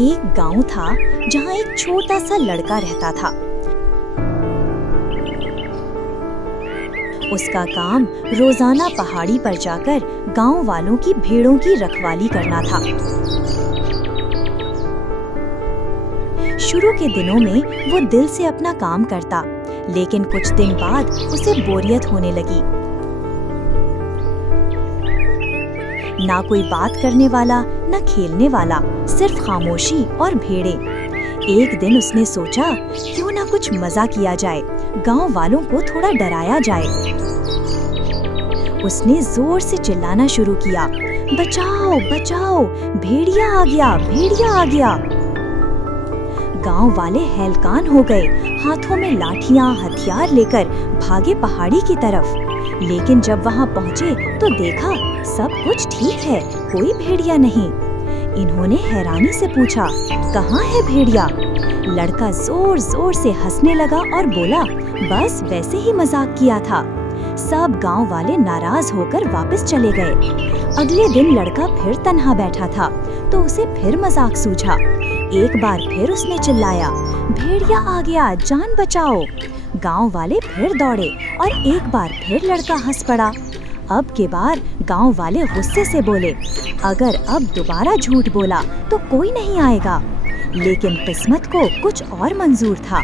एक गांव था जहां एक छोटा सा लड़का रहता था। उसका काम रोजाना पहाड़ी पर जाकर गांव वालों की भेड़ों की रखवाली करना था। शुरू के दिनों में वो दिल से अपना काम करता, लेकिन कुछ दिन बाद उसे बोरियत होने लगी। ना कोई बात करने वाला, ना खेलने वाला, सिर्फ खामोशी और भेड़ें। एक दिन उसने सोचा, क्यों ना कुछ मजा किया जाए, गांव वालों को थोड़ा डराया जाए। उसने जोर से चिल्लाना शुरू किया, बचाओ बचाओ, भेड़िया आ गया, भेड़िया आ गया। गांव वाले हैलकान हो गए, हाथों में लाठियां, हथियार लेकर भागे पहाड़ी की तरफ। लेकिन जब वहां पहुंचे तो देखा सब कुछ ठीक है, कोई भेड़िया नहीं। इन्होंने हैरानी से पूछा, कहाँ है भेड़िया? लड़का जोर जोर से हंसने लगा और बोला, बस वैसे ही मजाक किया था। सब गांव वाले नाराज होकर वापस चले गए। अगले दिन लड़का फिर तन्हा बैठा था तो उसे फिर मजाक सूझा। एक बार फिर उसने चिल्लाया, भेड़िया आ गया, जान बचाओ। गांव वाले फिर दौड़े और एक बार फिर लड़का हंस पड़ा। अब के बार गांव वाले गुस्से से बोले, अगर अब दोबारा झूठ बोला तो कोई नहीं आएगा। लेकिन किस्मत को कुछ और मंजूर था।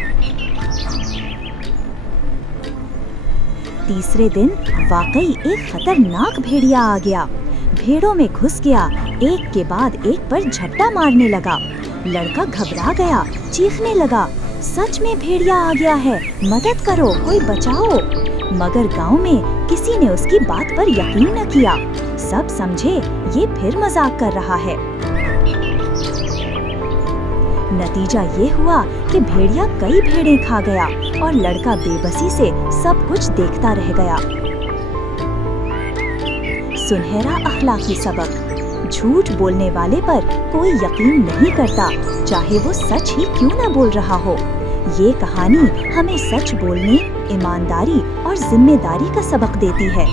तीसरे दिन वाकई एक खतरनाक भेड़िया आ गया। भेड़ों में घुस गया, एक के बाद एक पर झपटा मारने लगा। लड़का घबरा गया, चीखने लगा, सच में भेड़िया आ गया है, मदद करो, कोई बचाओ। मगर गांव में किसी ने उसकी बात पर यकीन न किया। सब समझे ये फिर मजाक कर रहा है। नतीजा ये हुआ कि भेड़िया कई भेड़ें खा गया और लड़का बेबसी से सब कुछ देखता रह गया। सुनहरा अखलाकी सबक, झूठ बोलने वाले पर कोई यकीन नहीं करता, चाहे वो सच ही क्यों न बोल रहा हो। ये कहानी हमें सच बोलने, ईमानदारी और जिम्मेदारी का सबक देती है।